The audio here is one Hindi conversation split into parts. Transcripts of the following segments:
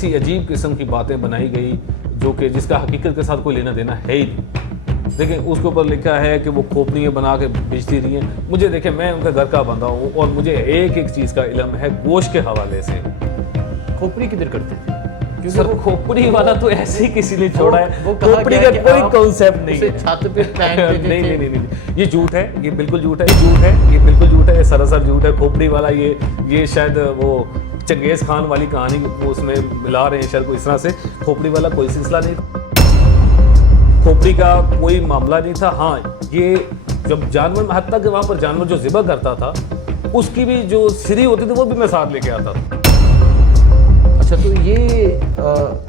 ऐसी अजीब किस्म की बातें बनाई गई जो कि जिसका हकीकत के साथ कोई लेना देना है ही नहीं। देखिए उसके ऊपर लिखा है कि वो खोपड़ियाँ बना के बेचती रही हैं। मुझे देखें, मैं उनका घर का बंदा हूँ और मुझे एक एक चीज़ का इल्म है गोश्त के हवाले से। खोपड़ी किधर करते थे? क्योंकि सर खोपड़ी वाला तो ऐसे ही किसी ने छोड़ा है, वो कहा खोपड़ी गया का कि कोई आप कॉन्सेप्ट नहीं उसे है। छत पे फेंक देते नहीं, थे। नहीं नहीं नहीं, ये झूठ है, ये बिल्कुल झूठ है, ये झूठ है, ये बिल्कुल झूठ है, ये सरासर झूठ है। खोपड़ी वाला ये शायद वो चंगेज खान वाली कहानी वो उसमें मिला रहे हैं शायद को इस तरह से। खोपड़ी वाला कोई सिलसिला नहीं, खोपड़ी का कोई मामला नहीं था। हाँ, ये जब जानवर, हद तक वहाँ पर जानवर जो ज़िबा करता था उसकी भी जो सिरी होती थी वो भी मैं साथ लेके आता था। अच्छा, तो ये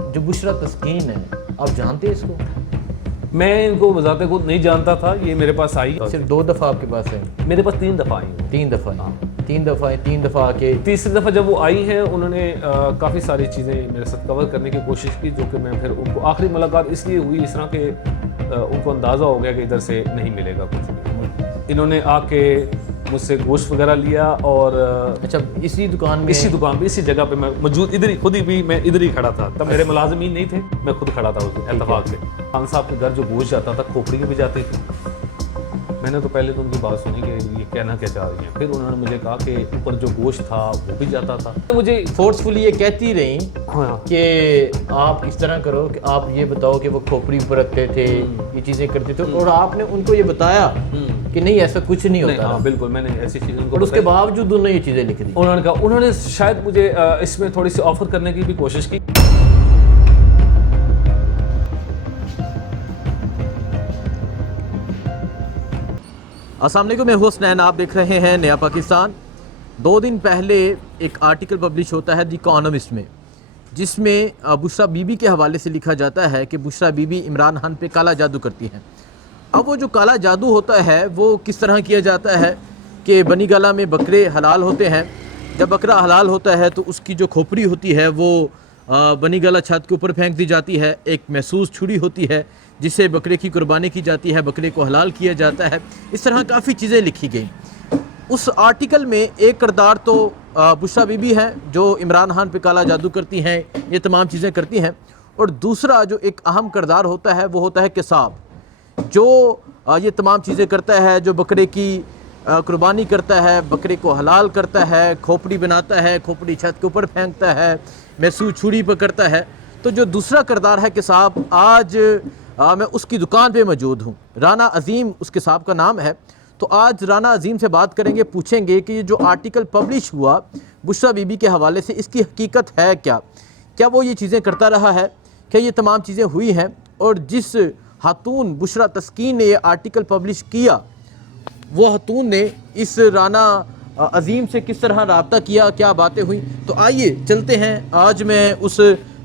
जो बुशरा तस्कीन है, आप जानते हैं इसको? मैं इनको बजाते खुद नहीं जानता था, ये मेरे पास आई सिर्फ 2 दफ़ा आपके पास है? मेरे पास 3 दफ़ा आई हैं। 3 दफ़ा? हाँ, 3 दफ़ा आके तीसरी दफ़ा जब वो आई हैं उन्होंने काफ़ी सारी चीज़ें मेरे साथ कवर करने की कोशिश की, जो कि मैं फिर उनको आखिरी मुलाकात इसलिए हुई इस तरह के उनको अंदाज़ा हो गया कि इधर से नहीं मिलेगा कुछ भी। इन्होंने आके मुझसे गोश्त वगैरह लिया और अच्छा, इसी दुकान में? इसी दुकान पे, इसी जगह पे मैं मौजूद, इधर ही खुद ही भी मैं इधर ही खड़ा था। तब मेरे मुलाजिमीन नहीं थे, मैं खुद खड़ा था उस इत्तेफाक से। खान साहब के घर जो गोश्त जाता था खोपड़ियाँ भी जाती थी। मैंने तो पहले तो उनकी बात सुनी कि ये कहना क्या चाह रही हैं, फिर उन्होंने मुझे कहा कि ऊपर जो गोश्त था वो भी जाता था। मुझे फोर्सफुली ये कहती रही हाँ कि आप इस तरह करो कि आप ये बताओ कि वो खोपड़ी पर रखते थे, ये चीज़ें करते थे, और आपने उनको ये बताया कि नहीं ऐसा कुछ नहीं होता। हाँ बिल्कुल, मैंने ऐसी चीज़ें उनको और उसके बावजूद उन्होंने ये चीज़ें लिख दी। उन्होंने कहा, उन्होंने शायद मुझे इसमें थोड़ी सी ऑफर करने की भी कोशिश की। अस्सलाम वालेकुम, मैं हुसनैन, आप देख रहे हैं नया पाकिस्तान। 2 दिन पहले एक आर्टिकल पब्लिश होता है द इकोनॉमिस्ट में, जिसमें बुशरा बीबी के हवाले से लिखा जाता है कि बुशरा बीबी इमरान खान पे काला जादू करती हैं। अब वो जो काला जादू होता है वो किस तरह किया जाता है कि बनी गाला में बकरे हलाल होते हैं। जब बकरा हलाल होता है तो उसकी जो खोपड़ी होती है वो बनी गाला छत के ऊपर फेंक दी जाती है। एक महसूस छुरी होती है जिससे बकरे की कुर्बानी की जाती है, बकरे को हलाल किया जाता है। इस तरह काफ़ी चीज़ें लिखी गई। उस आर्टिकल में एक किरदार तो बुशरा बीबी हैं जो इमरान खान पे काला जादू करती हैं, ये तमाम चीज़ें करती हैं, और दूसरा जो एक अहम किरदार होता है वो होता है किसाब, जो ये तमाम चीज़ें करता है, जो बकरे की कुर्बानी करता है, बकरे को हलाल करता है, खोपड़ी बनाता है, खोपड़ी छत के ऊपर फेंकता है, महसूस छुरी पकड़ता है। तो जो दूसरा किरदार है किसाब, आज मैं उसकी दुकान पे मौजूद हूँ। राना अजीम उस किसाब का नाम है। तो आज राना अजीम से बात करेंगे, पूछेंगे कि ये जो आर्टिकल पब्लिश हुआ बुशरा बीबी के हवाले से, इसकी हकीकत है क्या, क्या वो ये चीज़ें करता रहा है, क्या ये तमाम चीज़ें हुई हैं, और जिस खातून बुशरा तस्कीन ने ये आर्टिकल पब्लिश किया वो खातून ने इस राना अजीम से किस तरह रब्ता किया, क्या बातें हुई। तो आइए चलते हैं। आज मैं उस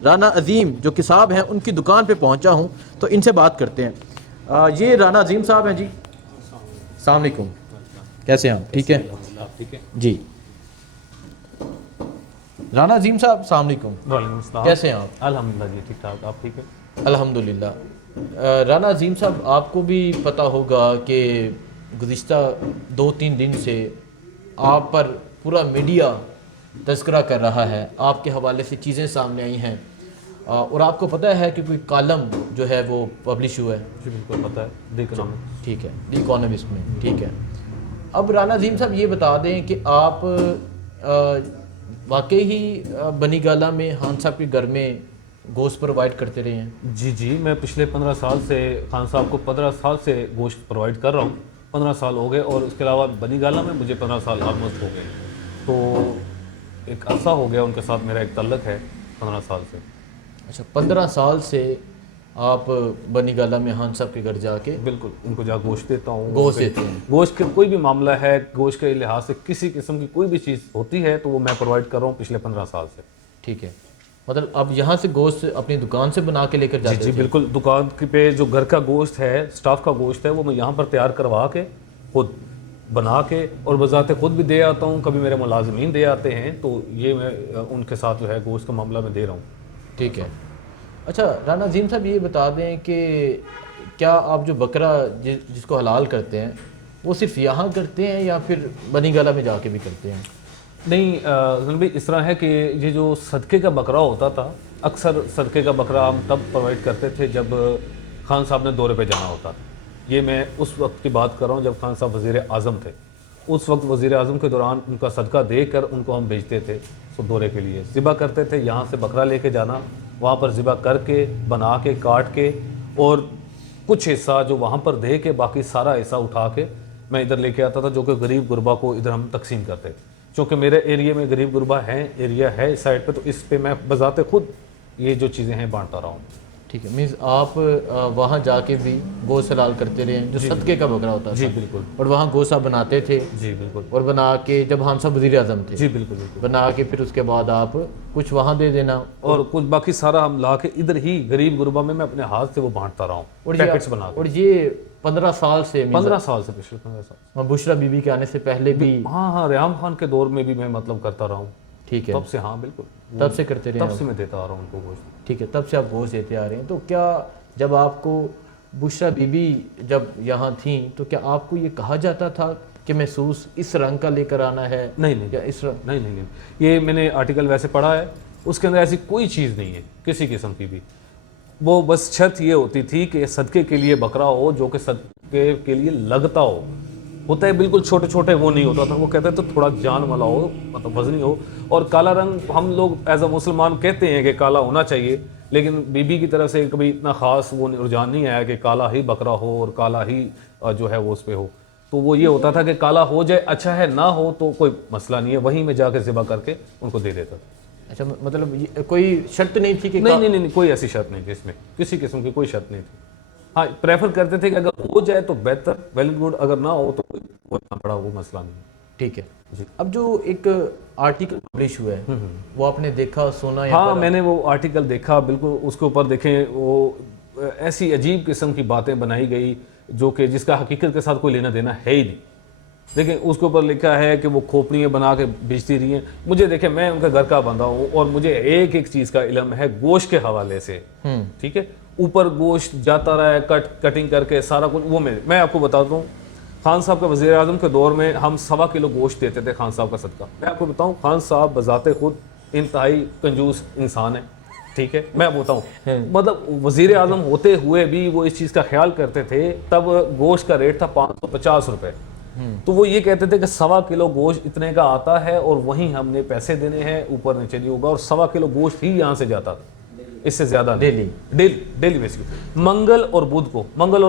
राना अजीम जो किसाब हैं उनकी दुकान पे पहुंचा हूं, तो इनसे बात करते हैं। ये राना अजीम साहब हैं जी। अस्सलाम वालेकुम, कैसे हैं आप? ठीक है, ठीक है जी। राना अजीम साहब अस्सलाम वालेकुम। वालेकुम अस्सलाम, कैसे हैं आप? अल्हम्दुलिल्लाह जी, ठीक ठाक, आप ठीक है? अल्हम्दुलिल्लाह। राना अजीम साहब, आपको भी पता होगा कि गुज़िश्ता 2-3 दिन से आप पर पूरा मीडिया तज़किरा कर रहा है, आपके हवाले से चीज़ें सामने आई हैं, और आपको पता है कि कोई कॉलम जो है वो पब्लिश हुआ है। जी बिल्कुल पता है, द इकोनॉमिस्ट। ठीक है, द इकोनॉमिस्ट में, ठीक है। अब राना अजीम साहब ये बता दें कि आप वाकई ही बनी गाला में खान साहब के घर में गोश्त प्रोवाइड करते रहे हैं? जी जी, मैं पिछले 15 साल से खान साहब को 15 साल से गोश्त प्रोवाइड कर रहा हूँ। 15 साल हो गए, और उसके अलावा बनी गाला में मुझे 15 साल ऑलमोस्ट हो गए। तो एक अरसा हो गया उनके साथ मेरा एक तल्लक है 15 साल से। अच्छा, 15 साल से आप बनी गाला में खान साहब के घर जाके? बिल्कुल, उनको जा गोश्त देता हूँ। गोश्त देते हैं? गोश्त का कोई भी मामला है, गोश्त के लिहाज से किसी किस्म की कोई भी चीज़ होती है तो वो मैं प्रोवाइड कर रहा हूँ पिछले 15 साल से। ठीक है, मतलब अब यहाँ से गोश्त अपनी दुकान से बना के लेकर जाते जी थे? बिल्कुल, दुकान पे जो घर का गोश्त है, स्टाफ का गोश्त है, वो मैं यहाँ पर तैयार करवा के खुद बना के और बजाते खुद भी दे आता हूँ। कभी मेरे मुलाजिमीन दे आते हैं, तो ये मैं उनके साथ जो है गोश्त का मामला मैं दे रहा हूँ। ठीक है। अच्छा राना अजीम साहब, ये बता दें कि क्या आप जो बकरा जिसको हलाल करते हैं वो सिर्फ यहाँ करते हैं या फिर बनी गाला में जाके भी करते हैं? नहीं, भाई इस तरह है कि ये जो सदक़े का बकरा होता था अक्सर सदक़े का बकरा हम तब प्रोवाइड करते थे जब खान साहब ने दौरे पे जाना होता था। ये मैं उस वक्त की बात कर रहा हूँ जब खान साहब वज़ीर आज़म थे। उस वक्त वज़ीर आज़म के दौरान उनका सदका देकर उनको हम भेजते थे तो दौरे के लिए ज़िबा करते थे। यहाँ से बकरा लेके जाना, वहाँ पर ज़िबा करके बना के काट के और कुछ हिस्सा जो वहाँ पर दे के बाकी सारा हिस्सा उठा के मैं इधर लेके आता था, जो कि गरीब गुरबा को इधर हम तकसीम करते। क्योंकि मेरे एरिया में गरीब गुरबा है, एरिया है इस साइड पे, तो इस पे मैं बजाते खुद ये जो चीज़ें हैं बांटता रहा हूँ। ठीक है, मीन्स आप वहाँ जाके भी गोश्त हलाल करते रहे जो सदके का बकरा होता था। जी बिल्कुल। और वहाँ गोश्त आप बनाते थे। जी बिल्कुल। और बना के जब खान साहब वज़ीर आज़म थे। जी बिल्कुल बिल्कुल। बना के फिर उसके बाद आप कुछ वहाँ दे देना और कुछ बाकी सारा हम ला के इधर ही गरीब गुरबा में मैं अपने हाथ से वो बांटता रहा हूँ, पैकेट्स बना के। और ये 15 साल से 15 साल से, पिछले 15 साल बुशरा बीबी के आने से पहले भी। हाँ हाँ, रेहाम खान के दौर में भी मैं मतलब करता रहा हूँ। ठीक है, तब से। हाँ बिल्कुल, तब से करते रहे। तब से मैं देता आ रहा हूँ उनको गोश्त। ठीक है, तब से आप गोश्त देते आ रहे हैं। तो क्या जब आपको बुशरा बीबी जब यहाँ थी तो क्या आपको ये कहा जाता था कि महसूस इस रंग का लेकर आना है? नहीं या इस रंग? नहीं, ये मैंने आर्टिकल वैसे पढ़ा है, उसके अंदर ऐसी कोई चीज़ नहीं है किसी किस्म की भी। वो बस शर्त ये होती थी कि सदके के लिए बकरा हो जो कि सदके के लिए लगता हो। होता है बिल्कुल छोटे छोटे वो नहीं होता था, वो कहते तो थोड़ा जान वाला हो, मतलब वजनी हो। और काला रंग हम लोग एज अ मुसलमान कहते हैं कि काला होना चाहिए, लेकिन बीबी की तरफ से कभी इतना ख़ास वो रुझान नहीं आया कि काला ही बकरा हो और काला ही जो है वो उस पर हो। तो वो ये होता था कि काला हो जाए अच्छा है, ना हो तो कोई मसला नहीं है, वहीं में जाकर ज़िबा करके उनको दे देता था। अच्छा, मतलब कोई शर्त नहीं थी कि नहीं, कोई ऐसी शर्त नहीं थी इसमें, किसी किस्म की कोई शर्त नहीं थी। हाँ, प्रेफर करते थे कि अगर हो जाए तो बेहतर, वेल गुड, अगर ना हो तो कोई इतना बड़ा वो मसला नहीं। ठीक है। अब जो एक आर्टिकल पब्लिश हुआ है वो आपने देखा, सुना? हाँ, मैंने वो आर्टिकल देखा, बिल्कुल। उसके ऊपर देखें वो ऐसी अजीब किस्म की बातें बनाई गई जो कि जिसका हकीकत के साथ कोई लेना देना है ही नहीं। देखिए उसके ऊपर लिखा है कि वो खोपड़ियाँ बना के बेचती रही हैं। मुझे देखें, मैं उनका घर का बंदा हूँ और मुझे एक एक चीज़ का इल्म है गोश्त के हवाले से। ठीक है, ऊपर गोश्त जाता रहा है कटिंग करके सारा कुछ। वो मैं आपको बताता हूँ, खान साहब के वज़ीर आज़म के दौर में हम 1.25 किलो गोश्त देते थे खान साहब का सदका। मैं आपको बताऊँ, खान साहब बजाते खुद इंतहाई कंजूस इंसान है। ठीक है, मैं बताऊँ, मतलब वज़ीर आज़म होते हुए भी वो इस चीज़ का ख्याल करते थे। तब गोश्त का रेट था 550 रुपये। तो वो ये कहते थे कि 1.25 किलो गोश्त इतने का आता है और वहीं हमने पैसे देने हैं, ऊपर नीचे नहीं होगा। और 1.25 किलो गोश्त ही यहाँ से जाता था, इससे ज़्यादा डेली बेसिकली। मंगल और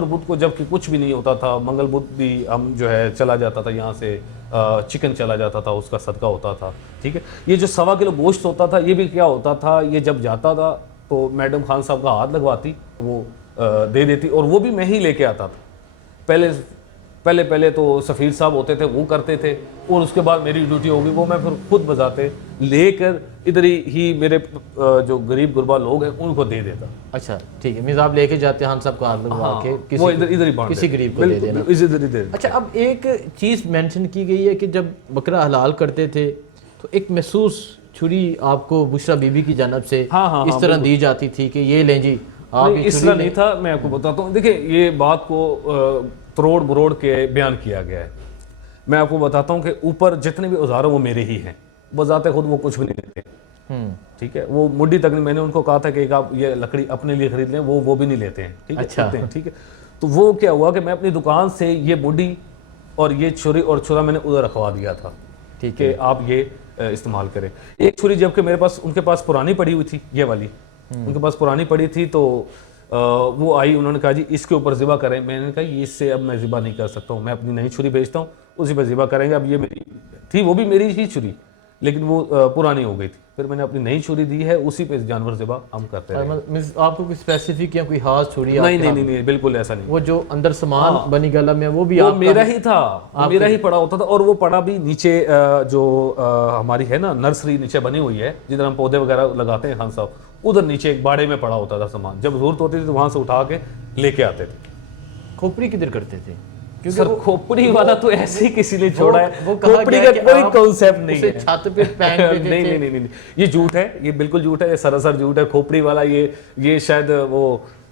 बुध को जबकि कुछ भी नहीं होता था, मंगल बुध भी हम जो है चला जाता था यहाँ से, चिकन चला जाता था, उसका सदका होता था। ठीक है, ये जो 1.25 किलो गोश्त होता था, ये भी क्या होता था, ये जब जाता था तो मैडम खान साहब का हाथ लगवाती, वो दे देती, और वो भी मैं ही लेके आता था। पहले तो सफ़ीर साहब होते थे, वो करते थे, और उसके बाद मेरी ड्यूटी होगी, वो मैं फिर खुद बजाते लेकर इधर ही मेरे जो गरीब गुरबा लोग हैं उनको दे देता। अच्छा, ठीक है, मीन्स आप लेके जाते हैं, हाथ साहब का हाथ लगवा के वो इधर ही बांट किसी गरीब को दे देना। अच्छा, अब एक चीज़ मेंशन की गई है कि जब बकरा हलाल करते थे तो एक महसूस छुरी आपको बुशरा बीबी की जानब से इस तरह दी जाती थी कि ये लें जी आप। इस तरह नहीं था, मैं आपको बताता हूँ। देखिए, ये बात को तरोड़ बरोड़ के बयान किया गया है। मैं आपको बताता हूँ कि ऊपर जितने भी औजार हैं वो मेरे ही हैं, बजाते खुद वो कुछ भी नहीं लेते। ठीक है, वो मुड्डी तक नहीं। मैंने उनको कहा था कि एक आप ये लकड़ी अपने लिए खरीद लें, वो भी नहीं लेते हैं। ठीक है, अच्छा। ठीक है, तो वो क्या हुआ कि मैं अपनी दुकान से ये मुड्डी और ये छुरी और छुरा मैंने उधर रखवा दिया था। ठीक है, आप ये इस्तेमाल करें। एक छुरी जबकि मेरे पास, उनके पास पुरानी पड़ी हुई थी, ये वाली उनके पास पुरानी पड़ी थी, तो वो आई, उन्होंने कहा जी इसके ऊपर ज़िबा करें। मैंने कहा ये इससे अब मैं ज़िबा नहीं कर सकता हूँ, मैं अपनी नई छुरी भेजता हूँ, उसी पर ज़िबा करेंगे। अब ये मेरी थी, वो भी मेरी ही छुरी, लेकिन वो पुरानी हो गई थी। फिर मैंने अपनी नई छुरी दी है, उसी पे जानवर ज़िबा हम करते हैं। आपको कोई स्पेसिफिक या कोई खास छुरी? नहीं, बिल्कुल ऐसा नहीं। वो जो अंदर सामान बनी गला में वो भी मेरा ही था, मेरा ही पड़ा होता था। और वो पड़ा भी नीचे, जो हमारी है ना नर्सरी नीचे बनी हुई है, जिधर हम पौधे वगैरह लगाते हैं खान साहब, उधर नीचे एक बाड़े में पड़ा होता था सामान। जब जरूरत होती थी तो वहां से उठा के लेके आते थे। खोपड़ी किधर करते थे? सर खोपड़ी वाला तो ऐसे ही किसी ने छोड़ा है, वो खोपड़ी का कोई कॉन्सेप्ट नहीं है। छत पे पहन देते थे। नहीं, ये झूठ है, ये बिल्कुल झूठ है, ये सरासर झूठ है। खोपड़ी वाला ये शायद वो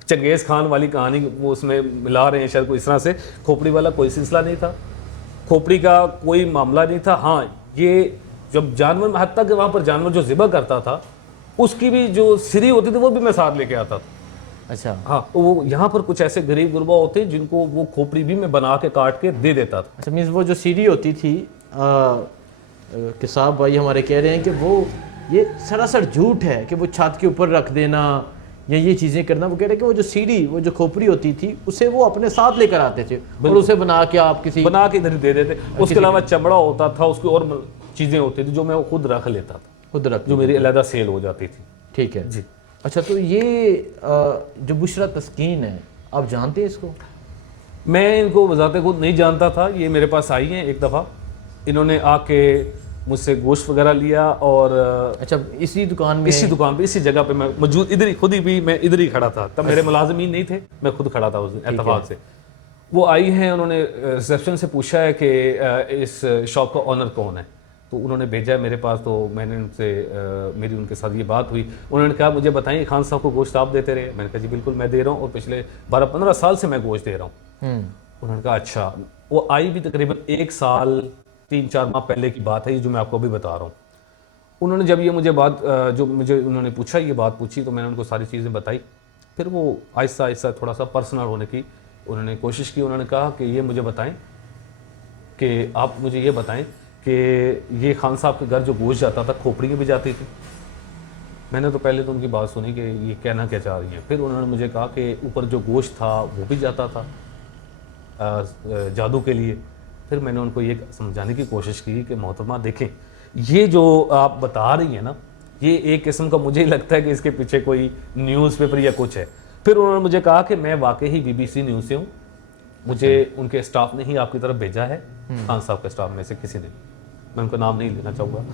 चंगेज़ खान वाली कहानी वो उसमें मिला रहे हैं शायद, कोई इस तरह से। खोपड़ी वाला कोई सिलसिला नहीं था, खोपड़ी का कोई मामला नहीं था। हाँ, ये जब जानवर, हत्ता कि वहाँ पर जानवर जो ज़िबा करता था उसकी भी जो सिरी होती थी वो भी मैं साथ लेके आता था। अच्छा हाँ, वो यहाँ पर कुछ ऐसे गरीब गुरबा होते हैं जिनको वो खोपड़ी भी मैं बना के काट के दे देता था। अच्छा, मीन्स वो जो सीढ़ी होती थी किसाब भाई हमारे कह रहे हैं कि वो ये सरासर झूठ है कि वो छत के ऊपर रख देना या ये चीज़ें करना। वो कह रहे हैं कि वो जो सीढ़ी, वो जो खोपड़ी होती थी, उसे वो अपने साथ लेकर आते थे और उसे बना के आप किसी बना के इधर ही दे देते। उसके अलावा चमड़ा होता था, उसकी और चीज़ें होती थी जो मैं खुद रख लेता था, खुद रख, जो मेरी अलहदा सेल हो जाती थी। ठीक है जी। अच्छा, तो ये जो बुशरा तस्कीन है, आप जानते हैं इसको? मैं इनको बजाते खुद नहीं जानता था। ये मेरे पास आई हैं एक दफ़ा, इन्होंने आके मुझसे गोश्त वगैरह लिया और अच्छा, इसी दुकान में, इसी दुकान पे, इसी जगह पे मैं मौजूद, इधर ही खुद ही भी मैं इधर ही खड़ा था। तब मेरे मुलाजिमीन नहीं थे, मैं खुद खड़ा था उस दिन एतफाक से। वो आई हैं, उन्होंने रिसेप्शन से पूछा है कि इस शॉप का ऑनर कौन है, तो उन्होंने भेजा है मेरे पास। तो मैंने उनसे मेरी उनके साथ ये बात हुई। उन्होंने कहा मुझे बताइए खान साहब को गोश्त आप देते रहे? मैंने कहा जी बिल्कुल मैं दे रहा हूँ और पिछले 12-15 साल से मैं गोश्त दे रहा हूँ। उन्होंने कहा अच्छा। वो आई भी तकरीबन 1 साल 3-4 माह पहले की बात है ये, जो मैं आपको अभी बता रहा हूँ। उन्होंने जब ये मुझे बात जो मुझे उन्होंने पूछा, ये बात पूछी, तो मैंने उनको सारी चीज़ें बताई। फिर वो आहिस्ता आहिस्ता थोड़ा सा पर्सनल होने की उन्होंने कोशिश की। उन्होंने कहा कि ये मुझे बताएं कि आप मुझे ये बताएं कि ये खान साहब के घर जो गोश्त जाता था, खोपड़ियाँ भी जाती थी। मैंने तो पहले तो उनकी बात सुनी कि ये कहना क्या चाह रही हैं। फिर उन्होंने मुझे कहा कि ऊपर जो गोश्त था वो भी जाता था जादू के लिए। फिर मैंने उनको ये समझाने की कोशिश की कि मोहतरमा देखें, ये जो आप बता रही हैं ना, ये एक किस्म का मुझे लगता है कि इसके पीछे कोई न्यूज़पेपर या कुछ है। फिर उन्होंने मुझे कहा कि मैं वाकई ही BBC न्यूज़ से हूँ, मुझे उनके स्टाफ ने ही आपकी तरफ भेजा है, खान साहब के स्टाफ में से किसी ने, मैं उनका नाम नहीं लेना चाहूँगा,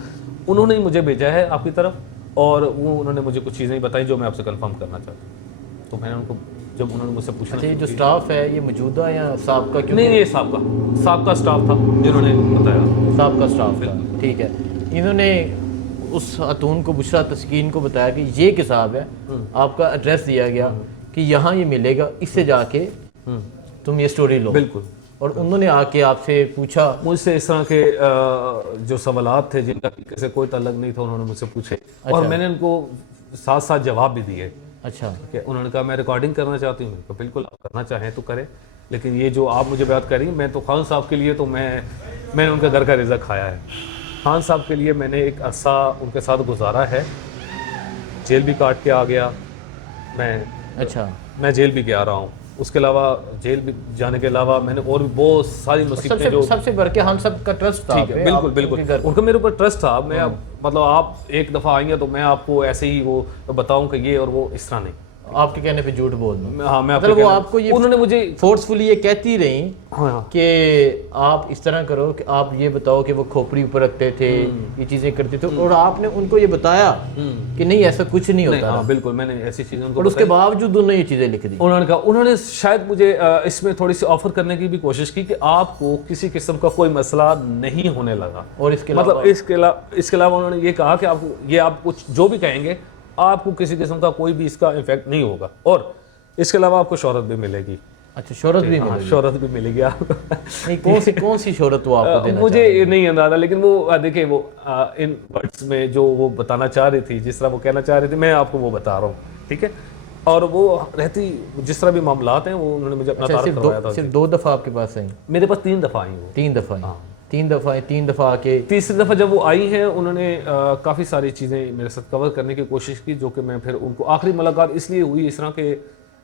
उन्होंने ही मुझे भेजा है आपकी तरफ। और वो उन्होंने मुझे कुछ चीज़ें बताई जो मैं आपसे कंफर्म करना चाहता हूँ। तो मैंने उनको, जब उन्होंने मुझसे पूछा, अच्छा, ये जो स्टाफ है ये मौजूदा या साहब का? नहीं, ये साहब का स्टाफ था जिन्होंने बताया, साहब का स्टाफ था, ठीक है। इन्होंने उस खातून को, बुशरा तस्कीन को बताया कि ये किताब है, आपका एड्रेस दिया गया कि यहाँ ये मिलेगा, इससे जाके तुम ये स्टोरी लो। बिल्कुल। और उन्होंने आके आपसे पूछा मुझसे इस तरह के जो सवालात थे जिनका किसी कोई ताल्लुक नहीं था, उन्होंने मुझसे पूछे। और मैंने उनको साथ साथ जवाब भी दिए। अच्छा, कि उन्होंने कहा मैं रिकॉर्डिंग करना चाहती हूँ। तो बिल्कुल आप करना चाहें तो करें, लेकिन ये जो आप मुझे बात करी, मैं तो खान साहब के लिए तो मैंने उनके घर का रिज़्क खाया है। खान साहब के लिए मैंने एक अरसा उनके साथ गुजारा है, जेल भी काट के आ गया मैं। अच्छा, मैं जेल भी गया रहा हूँ। उसके अलावा जेल भी जाने के अलावा मैंने और भी बहुत सारी मुसीबतें जो सबसे बढ़ के हम सब का ट्रस्ट था। ठीक है, बिल्कुल बिल्कुल, उनका मेरे ऊपर ट्रस्ट था। मैं मतलब आप एक दफ़ा आएंगे तो मैं आपको ऐसे ही वो बताऊं कि ये और वो इस तरह नहीं, आपके कहने पे झूठ बोल दूं। हाँ, मैं मतलब वो आपको ये उन्होंने मुझे फोर्सफुली ये कहती रही हाँ, कि आप इस तरह करो कि आप ये बताओ कि वो खोपड़ी ऊपर रखते थे, ये चीजें करते थे, और आपने उनको ये बताया कि नहीं ऐसा कुछ नहीं होता। हाँ बिल्कुल, मैंने ऐसी चीज़ें उनको और उसके बावजूद उन्होंने ये चीज़ें लिख दी। उन्होंने कहा, उन्होंने शायद मुझे इसमें थोड़ी सी ऑफर करने की भी कोशिश की कि आपको किसी किस्म का कोई मसला नहीं होने लगा। और इसके मतलब इसके अलावा उन्होंने ये कहा कि आपको ये आप कुछ जो भी कहेंगे आपको किसी किस्म का कोई भी इसका इफेक्ट नहीं होगा, और इसके अलावा आपको शोहरत भी मिलेगी। अच्छा, शोहरत भी मिलेगी? शोहरत भी मिलेगी आपको। नहीं, कौन सी शोहरत वो आपको देना मुझे ये नहीं अंदाजा, लेकिन वो देखिए वो इन वर्ड्स में जो वो बताना चाह रही थी, जिस तरह वो कहना चाह रही थी, मैं आपको वो बता रहा हूँ, ठीक है। और वो रहती जिस तरह भी मामलात हैं, वो उन्होंने मुझे अपना तारुफ करवाया था। सिर्फ 2 दफ़ा आपके पास आई? मेरे पास 3 दफ़ा आई वो। 3 दफ़ा आई? 3 दफ़ा आके तीसरी दफ़ा जब वो आई हैं, उन्होंने काफ़ी सारी चीज़ें मेरे साथ कवर करने की कोशिश की, जो कि मैं फिर उनको आखिरी मुलाकात इसलिए हुई इस तरह के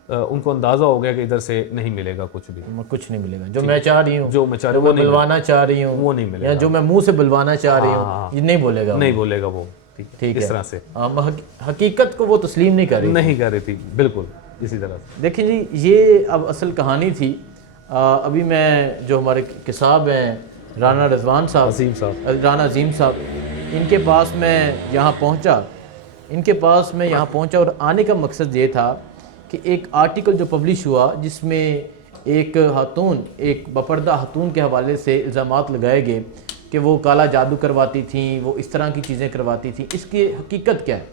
उनको अंदाज़ा हो गया कि इधर से नहीं मिलेगा कुछ भी, कुछ नहीं मिलेगा। जो मैं चाह रही हूँ, जो मैं चाह रही हूँ, वो बुलवाना चाह रही हूँ, वो नहीं मिलेगा। या जो मैं मुंह से बुलवाना चाह रही हूँ, ये नहीं बोलेगा, नहीं बोलेगा वो। ठीक है, इस तरह से हकीकत को वो तस्लीम नहीं कर रही, नहीं कर रही थी, बिल्कुल इसी तरह से। देखिए जी, ये अब असल कहानी थी। अभी मैं जो हमारे किसाब हैं राना रिजवान साहब, राना अजीम साहब, इनके पास मैं यहाँ पहुँचा और आने का मकसद ये था कि एक आर्टिकल जो पब्लिश हुआ जिसमें एक बपर्दा खातून के हवाले से इल्ज़ामात लगाए गए कि वो काला जादू करवाती थी, वो इस तरह की चीज़ें करवाती थी, इसकी हकीकत क्या है।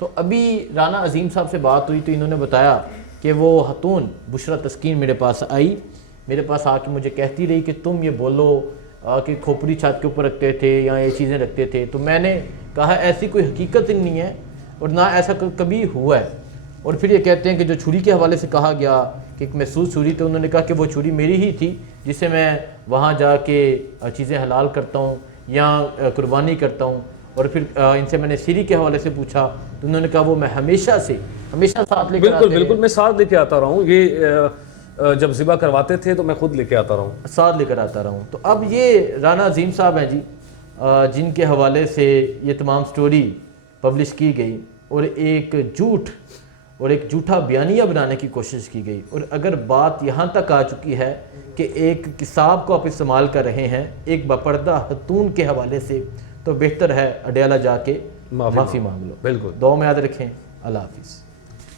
तो अभी राना अजीम साहब से बात हुई तो इन्होंने बताया कि वो खातून बुशरा तस्कीन मेरे पास आई, मेरे पास आके मुझे कहती रही कि तुम ये बोलो कि खोपड़ी छत के ऊपर रखते थे या ये चीज़ें रखते थे। तो मैंने कहा ऐसी कोई हकीकत नहीं है, और ना ऐसा कभी हुआ है। और फिर ये कहते हैं कि जो छुरी के हवाले से कहा गया कि एक महसूस छुरी, तो उन्होंने कहा कि वो छुरी मेरी ही थी जिसे मैं वहाँ जाके चीज़ें हलाल करता हूँ या कुर्बानी करता हूँ। और फिर इनसे मैंने सीरी के हवाले से पूछा तो उन्होंने कहा वो मैं हमेशा साथ लेकर बिल्कुल बिल्कुल, मैं साथ लेके आता रहा हूँ। ये जब ज़िबा करवाते थे तो मैं खुद लेके आता रहा हूँ, साथ लेकर आता रहा हूँ। तो अब ये राना अजीम साहब हैं जी, जिनके हवाले से ये तमाम स्टोरी पब्लिश की गई और एक झूठ और एक झूठा बयानिया बनाने की कोशिश की गई। और अगर बात यहाँ तक आ चुकी है कि एक किताब को आप इस्तेमाल कर रहे हैं एक बापर्दा खतून के हवाले से, तो बेहतर है अडयाला जाके माफ़ी मांग लो। बिल्कुल। दुआ में याद रखें। अल्लाह हाफिज़।